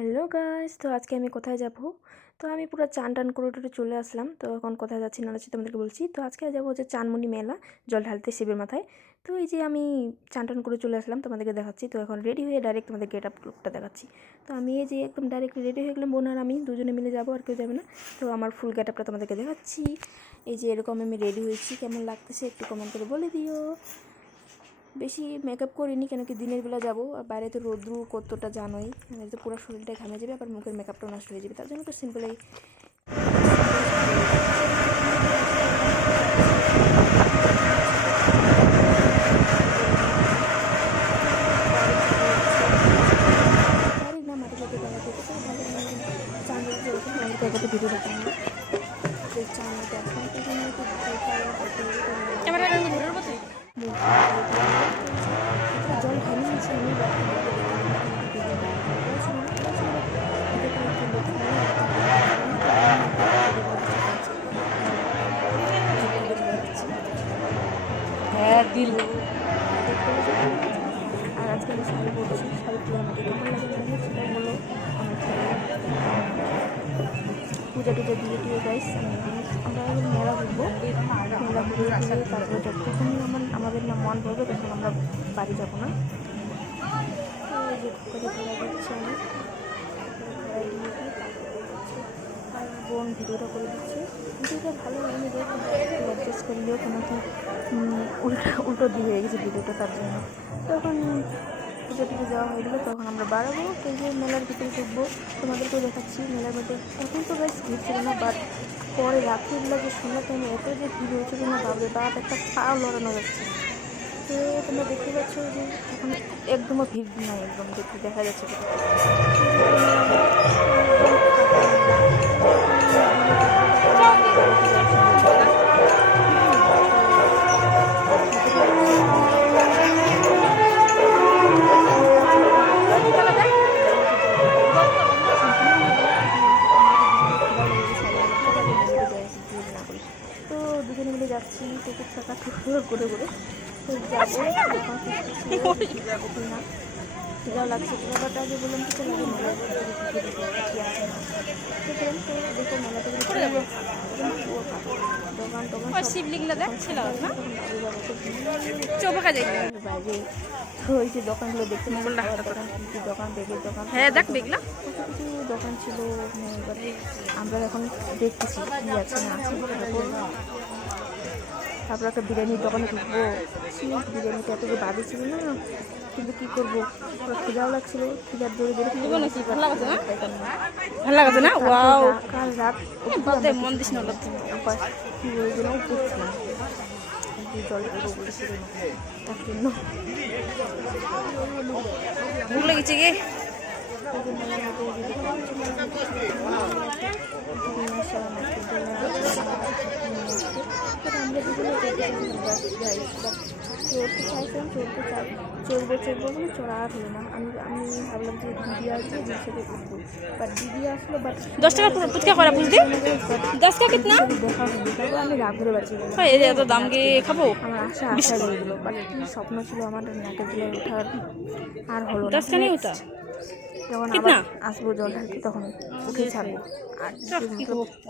Hello guys, তো আজকে আমি কোথায় যাব? তো আমি পুরো চান টান করে টুরে চলে আসলাম। তো এখন কোথায় যাচ্ছি না যাচ্ছি তোমাদেরকে বলছি। তো আজকে যাব হচ্ছে চানমুনি মেলা, জল ঢালতে শিবের মাথায়। তো এই যে আমি চান টান করে চলে আসলাম, তোমাদেরকে দেখাচ্ছি। তো এখন রেডি হয়ে ডাইরেক্ট তোমাদের গেট আপ লুকটা দেখাচ্ছি। তো আমি এই যে একদম ডাইরেক্ট রেডি হয়ে গেলাম, বোন আর আমি দুজনে মিলে যাবো, আর কেউ যাবে না। তো আমার ফুল গেট আপটা তোমাদেরকে দেখাচ্ছি। এই যে এরকম আমি রেডি হয়েছি, কেমন লাগতেছে একটু কমেন্ট করে বলে দিও। বেশি মেকআপ করিনি, কেন কি দিনের বেলা যাবো, আর বাইরে তো রোদ্রু কতটা জানোই, তো পুরো শরীরটাই ঘামে যাবে, আবার মুখের মেকআপটাও নষ্ট হয়ে যাবে, তার জন্য তো সিম্পলেই ভিডিও দেখতে হবে। জল ঘামিয়েছি আমি দিল। আর আজকে আমি শাড়ি পরছি, শাড়ি পরে আমাকে কেমন লাগে সেটা বলো। পূজা টুজা দিয়ে গাইস আমরা মেলা ঘুরবো, মেলা ঘুরে তারপরে যতক্ষণ আমাদের না মন ভরবে তখন আমরা বাড়ি যাবো না। যে যাচ্ছে আমি আর বোন ভিডিওটা করে দিচ্ছে। ভিডিওটা ভালো হয়নি, অ্যাডজাস্ট করলেও কোনো কি উল্টো দিয়ে হয়ে গেছে ভিডিওটা, তার জন্য। তখন পুজো টুজো যাওয়া হয়ে গেলো, তখন আমরা বাড়াবো, এই যে মেলার ভিতরে ঢুকবো, তোমাদেরকেও দেখাচ্ছি। মেলার মধ্যে এখন তো বেশ ভিড় ছিল না, বাট পরে রাত্রিবেলা যে সন্ধ্যার টাইমে এত যে ভিড় হয়েছে কিনা ভাবলে বাপ একটা পাও লড়ানো যাচ্ছে। তো তোমরা দেখতে পাচ্ছ যে এখন একদমও ভিড় নাই, একদম দেখতে দেখা যাচ্ছে। তো দুজনে মিলে যাচ্ছি টিকিট টাকা টুকরো করে করে যাবো না খিদাও লাগছে, বাট আগে বললাম কি চলে মেলা দেখো মেলা থেকে দোকান টোকান বাইরে তো ওই যে দোকানগুলো দেখতে দোকান বেগের দোকান, হ্যাঁ দেখ দেখলাম কিছু দোকান ছিল। আমরা এখন দেখতেছি কি আছে না আছে। তারপর একটা বিরিয়ানির দোকানে ঢুকবো, বিরিয়ানিটা এত যে বাজে ছিল না, কিন্তু কী করবো, খিদাও লাগছিল, খিদার দৌড়ে দৌড়ে ভালো লাগছে না। ওয়াও কাল রাত মন দিস না কী বলে যেন করছিলাম, জল করবো বলেছিল, তার জন্য ভুল লেগেছে গে। চড়বো বলে চড়া আর হলো না। আমি ভাবলাম যে দিদি আসবে, দিদির সাথে উঠবো, বাট দিদি আসলো, বাট 10 টাকা ফুচকা করা বুঝলি 10 টাকা কিতনা দেখা হয়নি। তারপর আমি রাগ ধরে বাঁচি, এই এত দাম কে খাবো। আমার আশা রয়ে গেলো, বাট কি স্বপ্ন ছিল আমার নাকের জেলায় ওঠার, আর হলো না। 10 का नहीं होता যখন আবার আসবো জল ঢালতে তখন উঠে ছাড়বো, আর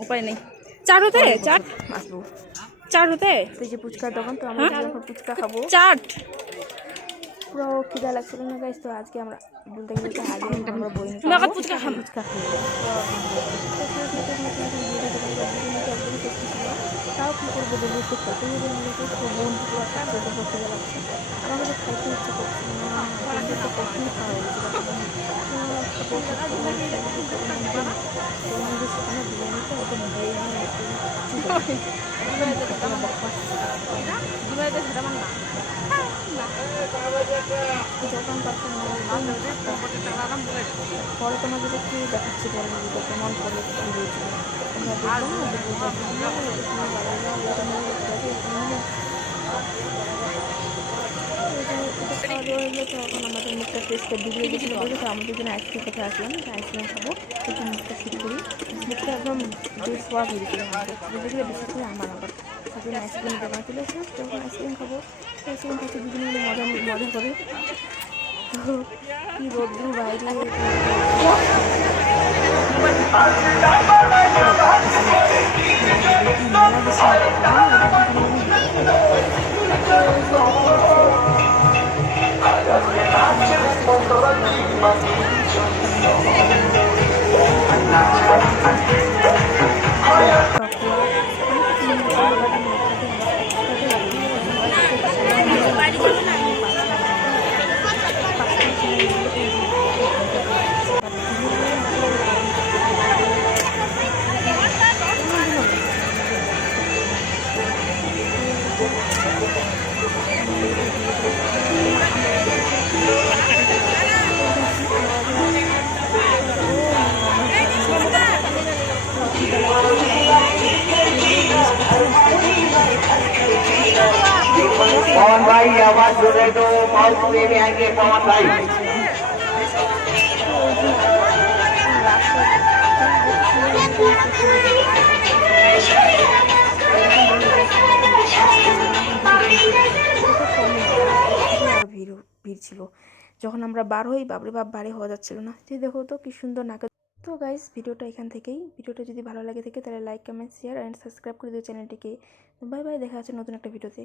উপায় নেই। 4 होते हैं 4 আসবো 4 होते हैं। তো এই যে ফুচকার দোকান, তো আমরা যখন ফুচকা খাবো चाट পুরো খিদা লাগছিল না গাইস। তো আজকে আমরা বলতে গেলে তো আগে আমরা বই নিয়ে नगद ফুচকা খাম ফুচকা খাই, তাও কী করবো, বলে তো খেতে হবে, বোন পুরো একটা ছোটো করতে লাগছে, আমাকে তো খাইতে ইচ্ছে করছে না, তো কখনই খাওয়া হয়েছে সেখানে বিরিয়ানিটা একদম পরে তোমাদের একটু দেখাচ্ছি, পরে ভিডিওটা কেমন করে তখন আমাদের মুখটা টেস্টটা ভিডিও গেছিলো বলে, তো আমাদের জন্য আইসক্রিম কোথায় আসলাম, আইসক্রিম খাবো, একটু মুখটা ফিট করি, মুখটা একদম বেশ ওয়াক হয়ে গেছিলো আমাদের, যেগুলো বিশেষ করে আমার আবার সেদিন আইসক্রিম দোকান চলে আসলাম, তখন আইসক্রিম খাবো, আইসক্রিম খাচ্ছি দুদিন মিলে মজা করে। তো কী রোদ্রু বাইরে মেলা বেশি पवन भाई आवाज सुने तो माउथ में आएंगे पवन भाई ভিড় ভিড় ছিল যখন আমরা বার হই, বাপরে বাপ বাড়ি হওয়া যাচ্ছিল না। যে দেখো তো কি সুন্দর নাকে। তো গাইস ভিডিওটা এখান থেকেই, ভিডিওটা যদি ভালো লাগে থাকে তাহলে like comment share and subscribe করে দিও চ্যানেলটিকে। বাই বাই, দেখা হচ্ছে নতুন একটা ভিডিওতে।